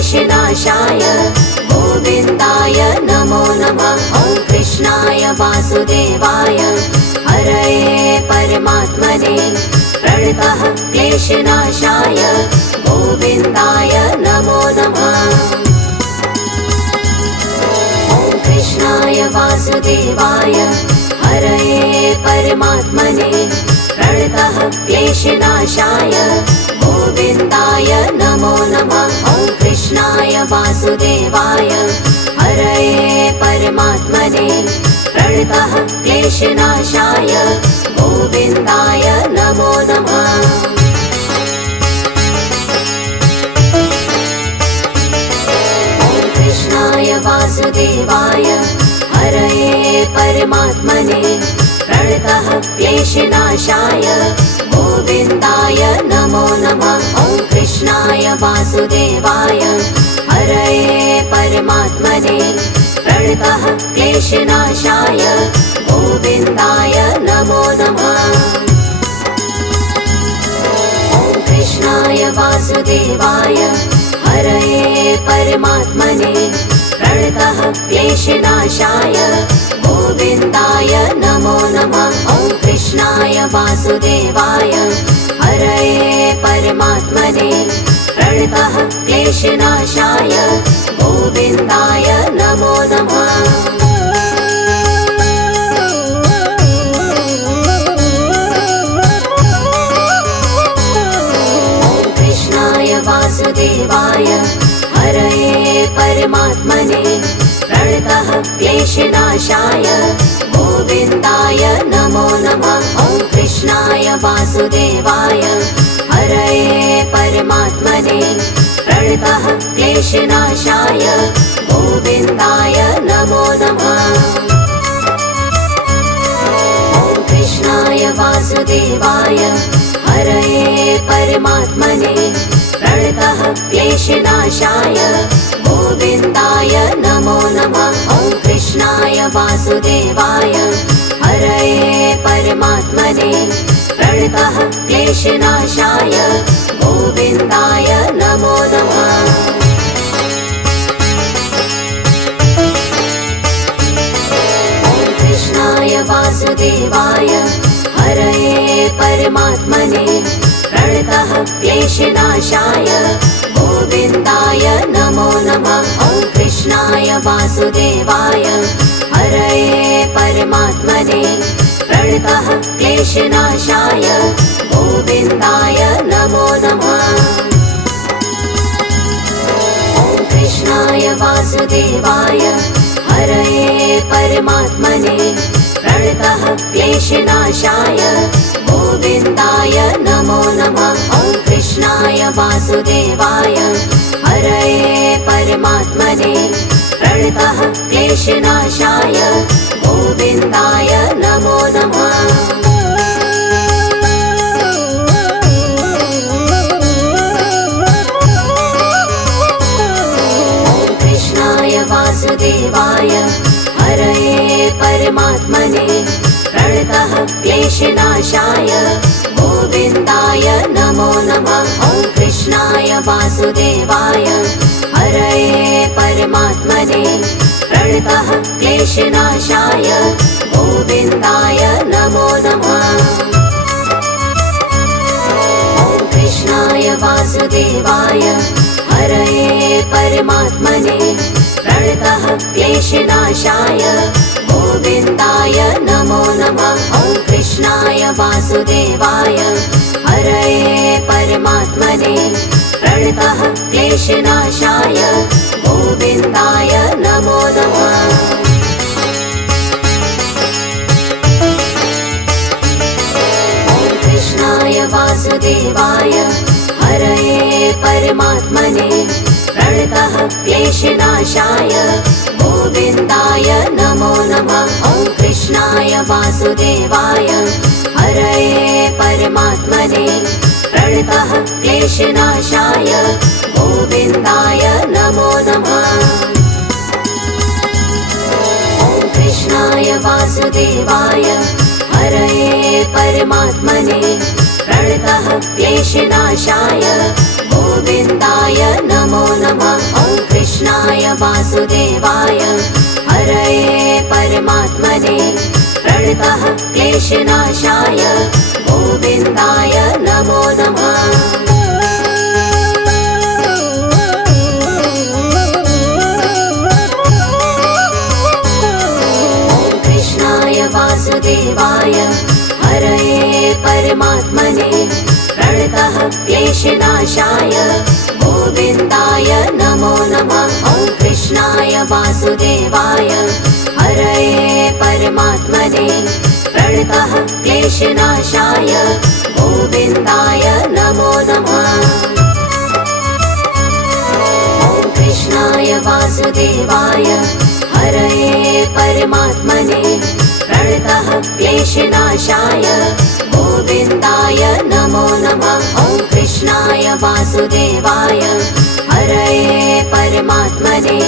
क्लेशनाशाय गोविन्दाय नमो नमः। ॐ कृष्णाय वासुदेवाय हरये परमात्मने प्रणतः क्लेशनाशाय गोविन्दाय नमो नमः। ॐ कृष्णाय वासुदेवाय हरये परमात्मने प्रणतः क्लेशनाशाय गोविन्दाय नमो नमः। ॐ कृष्णाय वासुदेवाय हरये परमात्मने प्रणतः क्लेशनाशाय गोविन्दाय नमो नमः। ॐ कृष्णाय वासुदेवाय हरये परमात्मने प्रणतः क्लेशनाशाय गोविन्दाय नमो नमः। ॐ कृष्णाय वासुदेवाय हरये परमात्मने प्रणतः क्लेशनाशाय गोविन्दाय नमो नमः। ॐ कृष्णाय वासुदेवाय हरये परमात्मने प्रणतः क्लेशनाशाय गोविन्दाय नमो नमः। ॐ कृष्णाय वासुदेवाय हरये परमात्मने प्रणतः क्लेशनाशाय गोविन्दाय नमो नमः। ॐ कृष्णाय वासुदेवाय हरये परमात्मने प्रणतः क्लेशनाशाय गोविन्दाय नमो नमः। ॐ कृष्णाय वासुदेवाय हरये परमात्मने प्रणतः क्लेशनाशाय गोविन्दाय नमो नमः। ॐ कृष्णाय वासुदेवाय हरये परमात्मने प्रणतः क्लेशनाशाय गोविन्दाय नमो नमः। ॐ कृष्णाय वासुदेवाय हरये परमात्मने प्रणतः क्लेशनाशाय गोविन्दाय नमो नमः। ॐ कृष्णाय वासुदेवाय हरये परमात्मने प्रणतः क्लेशनाशाय गोविन्दाय नमो नमः। ॐ कृष्णाय वासुदेवाय हरये परमात्मने प्रणतः क्लेशनाशाय गोविन्दाय नमो नमः। ॐ कृष्णाय वासुदेवाय हरये परमात्मने प्रणतः क्लेशनाशाय गोविन्दाय नमो नमः। ॐ कृष्णाय वासुदेवाय हरये परमात्मने प्रणतः क्लेशनाशाय गोविन्दाय नमो नमः। ॐ कृष्णाय वासुदेवाय हरये परमात्मने प्रणतः क्लेशनाशाय गोविन्दाय नमो नमः। ॐ कृष्णाय वासुदेवाय हरये परमात्मने प्रणतः क्लेशनाशाय गोविन्दाय नमो नमः। ॐ कृष्णाय वासुदेवाय हरये परमात्मने प्रणतः क्लेशनाशाय गोविन्दाय नमो नमः। ॐ कृष्णाय वासुदेवाय हरये परमात्मने प्रणतः क्लेशनाशाय गोविन्दाय नमो नमः। ॐ कृष्णाय वासुदेवाय हरये परमात्मने प्रणतः क्लेशनाशाय गोविन्दाय नमो नमः। ॐ कृष्णाय वासुदेवाय हरये परमात्मने प्रणतः क्लेशनाशाय गोविन्दाय नमो नमः। ॐ कृष्णाय वासुदेवाय हरये परमात्मने प्रणतः क्लेशनाशाय गोविन्दाय नमो नमः। वासुदेवाय हरये परमात्मने प्रणतः क्लेशनाशाय गोविन्दाय नमो नमः। वासुदेवाय हरये परमात्मने प्रणतः क्लेशनाशाय गोविन्दाय नमो नमः। ॐ कृष्णाय वासुदेवाय हरये परमात्मने प्रणतः क्लेशनाशाय गोविन्दाय नमो नमः। ॐ कृष्णाय वासुदेवाय हरये परमात्मने प्रणतः क्लेशनाशाय गोविन्दाय नमो नमः। ॐ कृष्णाय वासुदेवाय हरये परमात्मने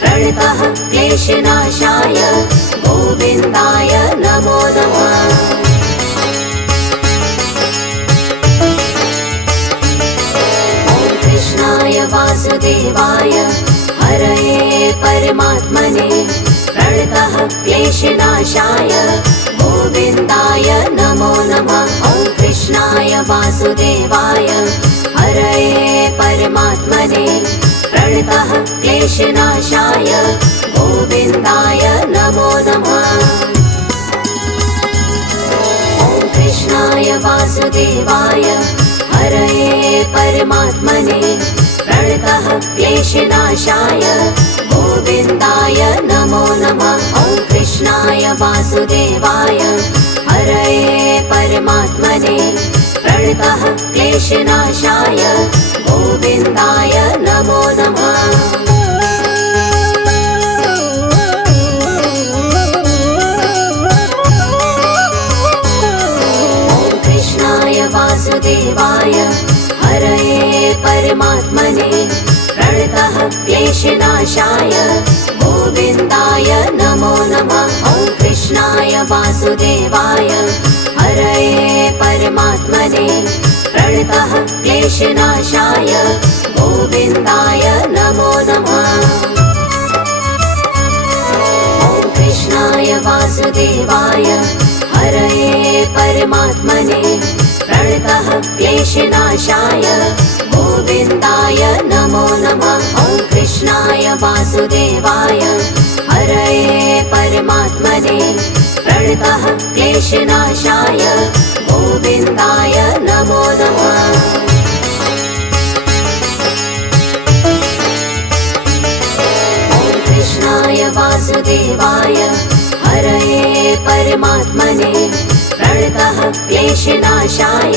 प्रणतः क्लेशनाशाय गोविन्दाय नमो नमः। ॐ कृष्णाय वासुदेवाय हरये परमात्मने प्रणतः क्लेशनाशाय गोविन्दाय नमो नमः। ॐ कृष्णाय वासुदेवाय हरये परमात्मने प्रणतः क्लेशनाशाय गोविन्दाय नमो नमः। ॐ कृष्णाय वासुदेवाय हरये परमात्मने प्रणतः क्लेशनाशाय गोविन्दाय नमो नमः। ॐ कृष्णाय वासुदेवाय हरये परमात्मने प्रणतः क्लेशनाशाय गोविन्दाय नमो नमः। ॐ कृष्णाय वासुदेवाय हरये परमात्मने प्रणतः क्लेशनाशाय गोविन्दाय नमो नमः। ॐ कृष्णाय वासुदेवाय हरये परमात्मने प्रणतः क्लेशनाशाय गोविन्दाय नमो नमः। ॐ कृष्णाय वासुदेवाय हरये परमात्मने प्रणतः क्लेशनाशाय गोविन्दाय नमो नमः। ॐ कृष्णाय वासुदेवाय हरये परमात्मने प्रणतः क्लेशनाशाय गोविन्दाय नमो नमः। ॐ कृष्णाय वासुदेवाय हरये परमात्मने प्रणतः क्लेशनाशाय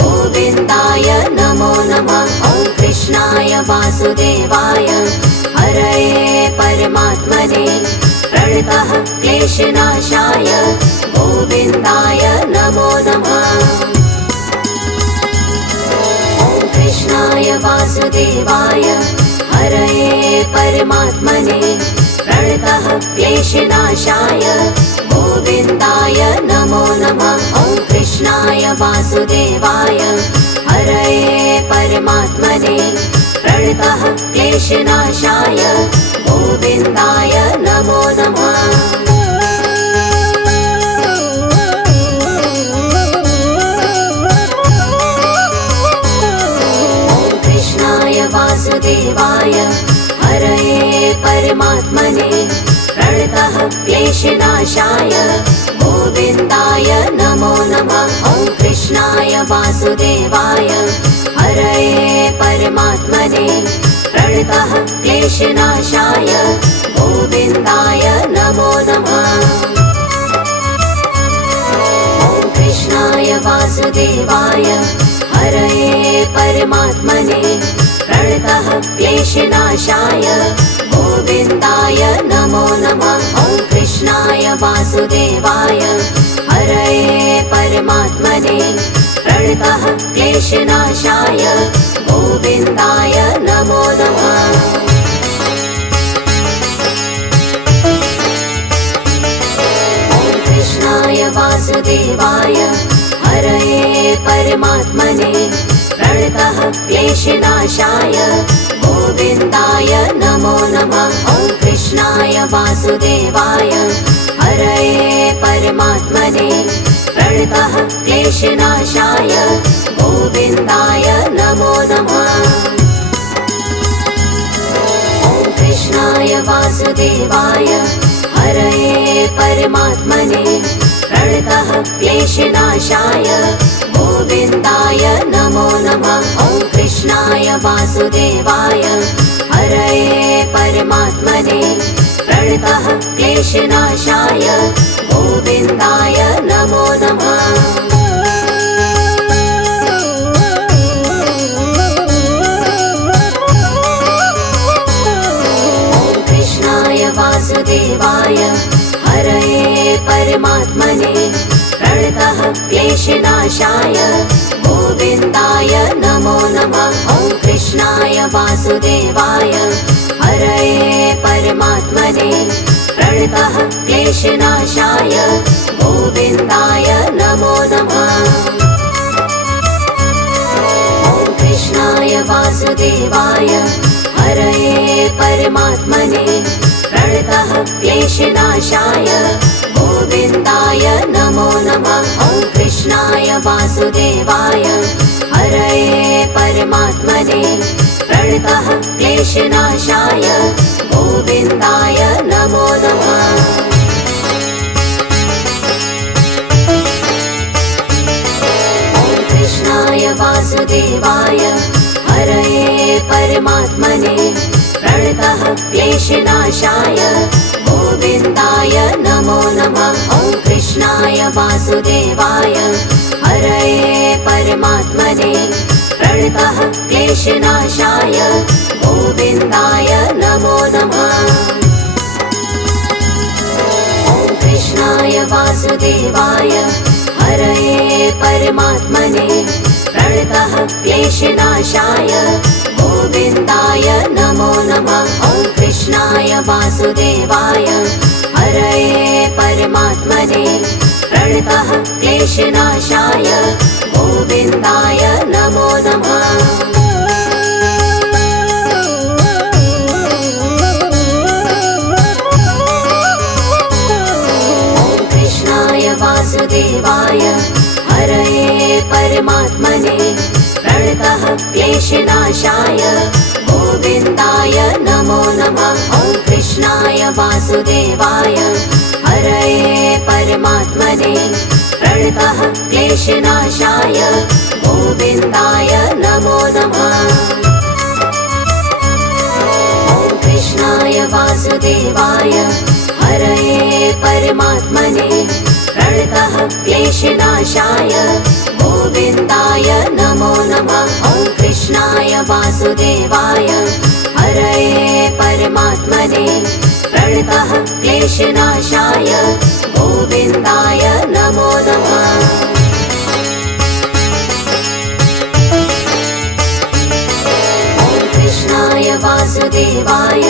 गोविन्दाय नमो नमः। ॐ कृष्णाय वासुदेवाय हरये परमात्मने प्रणतः क्लेशनाशाय गोविन्दाय नमो नमः। ॐ कृष्णाय वासुदेवाय हरये परमात्मने प्रणतः क्लेशनाशाय गोविन्दाय नमो नमः। ॐ कृष्णाय वासुदेवाय हरये परमात्मने प्रणतः क्लेशनाशाय गोविन्दाय नमो नमः। ॐ कृष्णाय वासुदेवाय हरये परमात्मने प्रणतः क्लेशनाशाय गोविन्दाय नमो नमः। ॐ कृष्णाय वासुदेवाय हरये परमात्मने प्रणतः क्लेशनाशाय गोविन्दाय नमो नमः। ॐ कृष्णाय वासुदेवाय हरये परमात्मने प्रणतः क्लेशनाशाय गोविन्दाय नमो नमः। ॐ कृष्णाय वासुदेवाय हरये परमात्मने प्रणतः क्लेशनाशाय गोविन्दाय नमो नमः। ॐ कृष्णाय वासुदेवाय हरये परमात्मने प्रणतः क्लेशनाशाय गोविन्दाय नमो नमः। ॐ वासुदेवाय हरये परमात्मने प्रणतः क्लेशनाशाय गोविन्दाय नमो नमः। ॐ कृष्णाय वासुदेवाय हरये परमात्मने प्रणतः क्लेशनाशाय गोविन्दाय नमो नमः। ॐ कृष्णाय वासुदेवाय हरये परमात्मने प्रणतः क्लेशनाशाय गोविन्दाय नमो नमः। ॐ कृष्णाय वासुदेवाय हरये परमात्मने प्रणतः क्लेशनाशाय गोविन्दाय नमो नमः। ॐ कृष्णाय वासुदेवाय हरये परमात्मने प्रणतः क्लेशनाशाय गोविन्दाय नमो नमः। ॐ कृष्णाय वासुदेवाय हरये परमात्मने प्रणतः क्लेशनाशाय गोविन्दाय नमो नमः। ॐ कृष्णाय वासुदेवाय हरये परमात्मने प्रणतः क्लेशनाशाय गोविन्दाय नमो नमः। ॐ कृष्णाय वासुदेवाय हरये परमात्मने प्रणतः क्लेशनाशाय गोविन्दाय नमो नमः। ॐ कृष्णाय वासुदेवाय हरये परमात्मने प्रणतः क्लेशनाशाय गोविन्दाय नमो नमः। ॐ कृष्णाय वासुदेवाय हरये परमात्मने प्रणतः क्लेशनाशाय गोविन्दाय नमो नमः। ॐ कृष्णाय वासुदेवाय हरये परमात्मने प्रणतः क्लेशनाशाय गोविन्दाय नमो नमः। ॐ कृष्णाय वासुदेवाय हरये परमात्मने प्रणतः क्लेशनाशाय गोविन्दाय नमो नमः। ॐ कृष्णाय वासुदेवाय हरये परमात्मने प्रणतः क्लेशनाशाय गोविन्दाय नमो नमः। ॐ कृष्णाय वासुदेवाय हरये परमात्मने प्रणतः क्लेशनाशाय गोविन्दाय नमो नमः। ॐ कृष्णाय वासुदेवाय हरये परमात्मने प्रणतः क्लेशनाशाय गोविन्दाय नमो नमः। ॐ कृष्णाय वासुदेवाय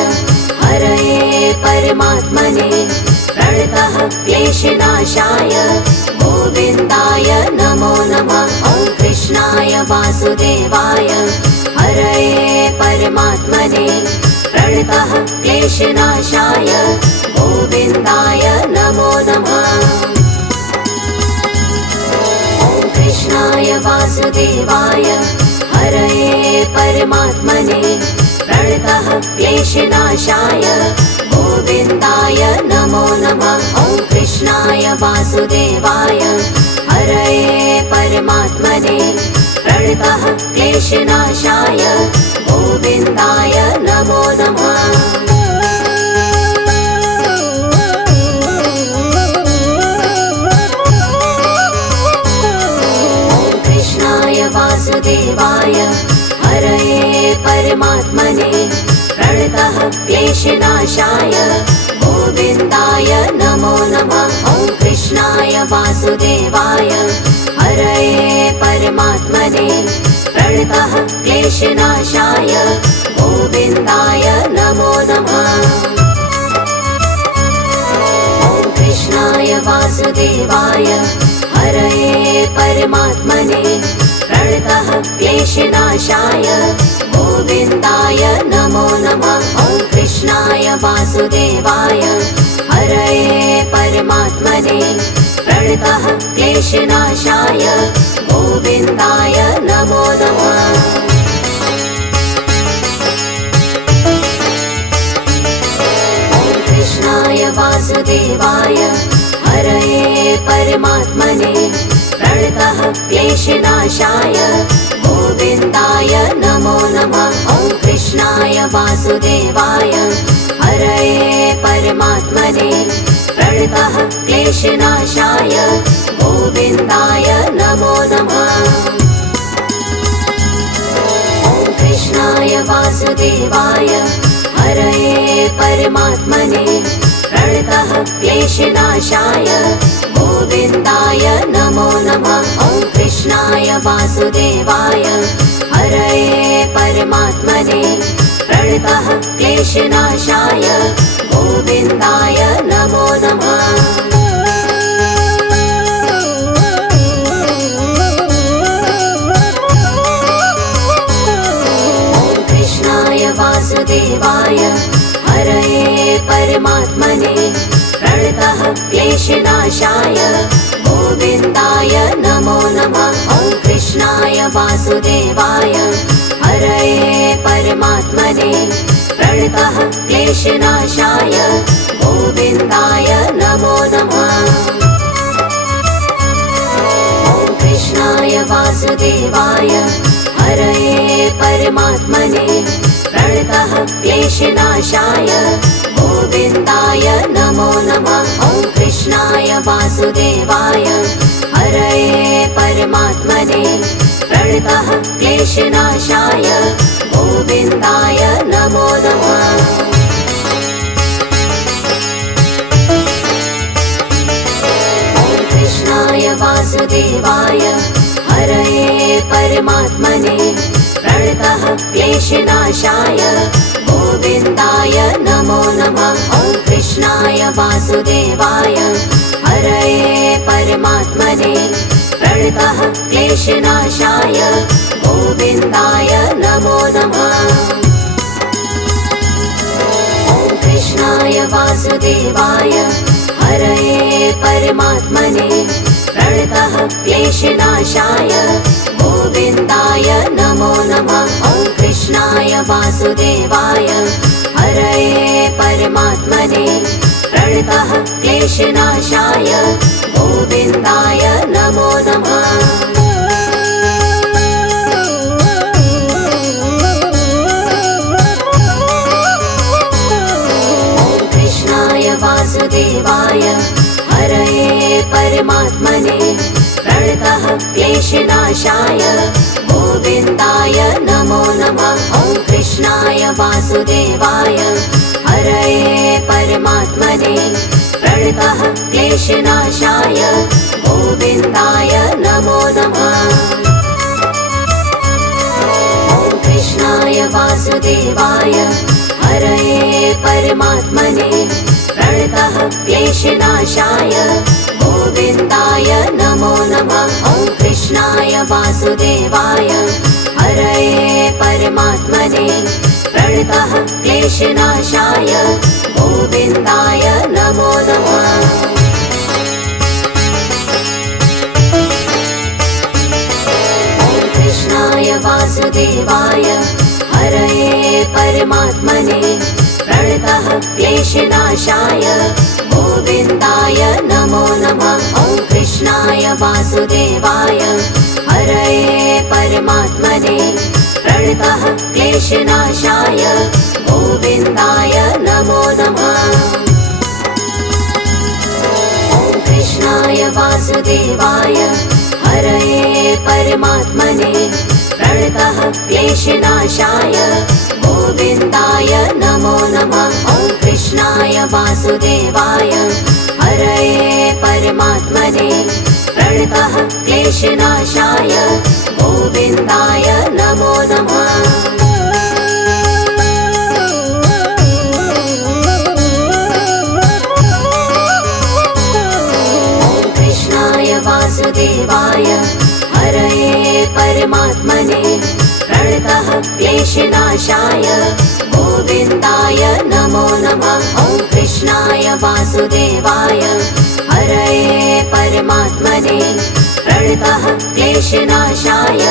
हरये परमात्मने प्रणतः क्लेशनाशाय गोविन्दाय नमो नमः। ॐ कृष्णाय वासुदेवाय हरये परमात्मने प्रणतः क्लेशनाशाय गोविन्दाय नमो नमः। ॐ कृष्णाय वासुदेवाय हरये परमात्मने प्रणतः क्लेशनाशाय गोविन्दाय नमो नमः। ॐ कृष्णाय वासुदेवाय हरये परमात्मने प्रणतः क्लेशनाशाय गोविन्दाय नमो नमः। ॐ कृष्णाय वासुदेवाय हरये परमात्मने प्रणतः क्लेशनाशाय गोविन्दाय नमो नमः। ॐ कृष्णाय वासुदेवाय हरये परमात्मने प्रणतः क्लेशनाशाय गोविन्दाय नमो नमः। ॐ कृष्णाय वासुदेवाय हरये परमात्मने प्रणतः क्लेशनाशाय गोविन्दाय नमो नमः। ॐ कृष्णाय वासुदेवाय वासुदेवाय हरये परमात्मने प्रणतः क्लेशनाशाय गोविन्दाय नमो नमः। कृष्णाय वासुदेवाय हरये परमात्मने प्रणतः क्लेशनाशाय गोविन्दाय नमो नमः। ॐ कृष्णाय वासुदेवाय हरये परमात्मने प्रणतः क्लेशनाशाय गोविन्दाय नमो नमः। ॐ कृष्णाय वासुदेवाय हरये परमात्मने प्रणतः क्लेशनाशाय गोविन्दाय नमो नमः। ॐ कृष्णाय वासुदेवाय हरये परमात्मने प्रणतः क्लेशनाशाय गोविन्दाय नमो नमः। वासुदेवाय हरये परमात्मने प्रणतः क्लेशनाशाय गोविन्दाय नमो नमः। ॐ कृष्णाय वासुदेवाय हरये परमात्मने प्रणतः क्लेशनाशाय गोविन्दाय नमो नमः। ॐ कृष्णाय वासुदेवाय हरये परमात्मने प्रणतः क्लेशनाशाय गोविन्दाय नमो नमः। ॐ कृष्णाय वासुदेवाय हरये परमात्मने प्रणतः क्लेशनाशाय गोविन्दाय नमो नमः। ॐ कृष्णाय वासुदेवाय हरये परमात्मने प्रणतः क्लेशनाशाय गोविन्दाय नमो नमः। ॐ कृष्णाय वासुदेवाय हरये परमात्मने प्रणतः क्लेशनाशाय गोविन्दाय नमो नमः। ॐ कृष्णाय वासुदेवाय हरये परमात्मने प्रणतः क्लेशनाशाय गोविन्दाय नमो नमः। ॐ कृष्णाय वासुदेवाय हरये परमात्मने प्रणतः क्लेशनाशाय गोविन्दाय नमो नमः। ॐ कृष्णाय वासुदेवाय हरये परमात्मने प्रणतः क्लेशनाशाय गोविन्दाय नमो नमः। ॐ कृष्णाय वासुदेवाय हरये परमात्मने प्रणतः क्लेशनाशाय गोविन्दाय नमो नमः। ॐ कृष्णाय वासुदेवाय हरये परमात्मने प्रणतः क्लेशनाशाय गोविन्दाय नमो नमः। ॐ कृष्णाय वासुदेवाय हरये परमात्मने प्रणतः क्लेशनाशाय गोविन्दाय नमो नमः। ॐ कृष्णाय वासुदेवाय हरये परमात्मने प्रणतः क्लेशनाशाय गोविन्दाय नमो नमः। ॐ कृष्णाय वासुदेवाय हरये परमात्मने प्रणतः क्लेशनाशाय गोविन्दाय नमो नमः। ॐ कृष्णाय वासुदेवाय हरये परमात्मने प्रणतः क्लेशनाशाय गोविन्दाय नमो नमः। ॐ कृष्णाय वासुदेवाय हरये परमात्मने प्रणतः क्लेशनाशाय गोविन्दाय नमो नमः। ॐ कृष्णाय वासुदेवाय हरये परमात्मने प्रणतः क्लेशनाशाय गोविन्दाय नमो नमः। कृष्णाय वासुदेवाय हरये परमात्मने प्रणतः क्लेशनाशाय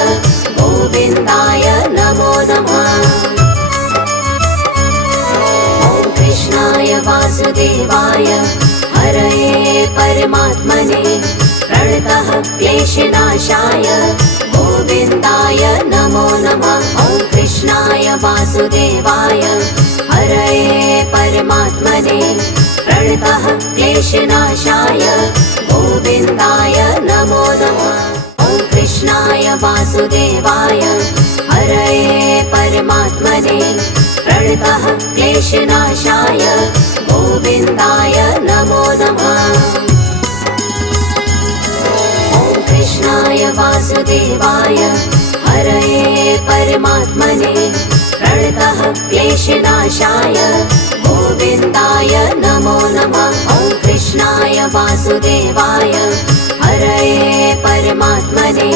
गोविन्दाय नमो नमः। ॐ कृष्णाय वासुदेवाय हरये परमात्मने प्रणतः क्लेशनाशाय गोविन्दाय नमो नमः। ॐ कृष्णाय वासुदेवाय हरये परमात्मने प्रणतः क्लेशनाशाय गोविन्दाय नमो नमः। ॐ कृष्णाय वासुदेवाय हरये परमात्मने प्रणतः क्लेशनाशाय गोविन्दाय नमो नमः। ॐ कृष्णाय वासुदेवाय हरये परमात्मने प्रणतः क्लेशनाशाय गोविन्दाय नमो नमः। ॐ कृष्णाय वासुदेवाय हरये परमात्मने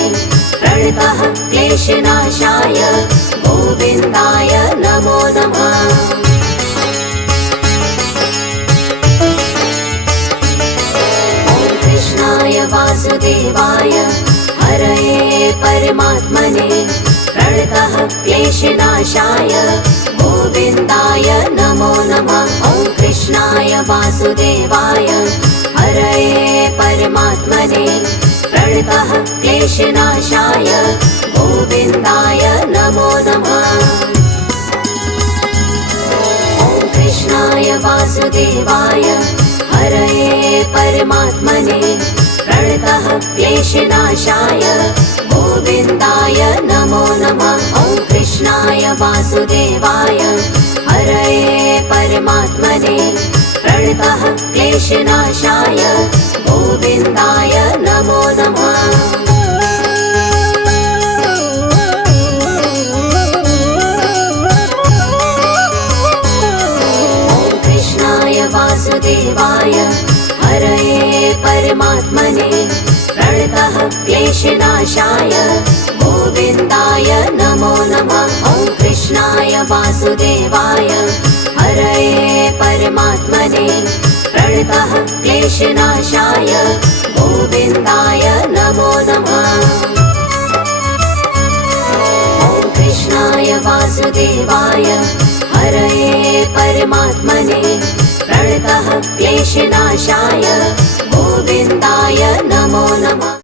प्रणतः क्लेशनाशाय गोविन्दाय नमो नमः। ॐ कृष्णाय वासुदेवाय हरये परमात्मने प्रणतः क्लेशनाशाय गोविन्दाय नमो नमः। ॐ कृष्णाय वासुदेवाय हरये परमात्मने प्रणतः क्लेशनाशाय गोविन्दाय नमो नमः। ॐ कृष्णाय वासुदेवाय हरये परमात्मने प्रणतः क्लेशनाशाय गोविन्दाय नमो नमः। ॐ कृष्णाय वासुदेवाय हरये परमात्मने प्रणतः क्लेशनाशाय गोविन्दाय नमो नमः। ॐ कृष्णाय वासुदेवाय हरये परमात्मने प्रणतः क्लेशनाशाय गोविन्दाय नमो नमः। ॐ कृष्णाय वासुदेवाय हरये परमात्मने प्रणतः क्लेशनाशाय गोविन्दाय नमो नमः। ॐ कृष्णाय वासुदेवाय हरये परमात्मने प्रणतः क्लेशनाशाय गोविन्दाय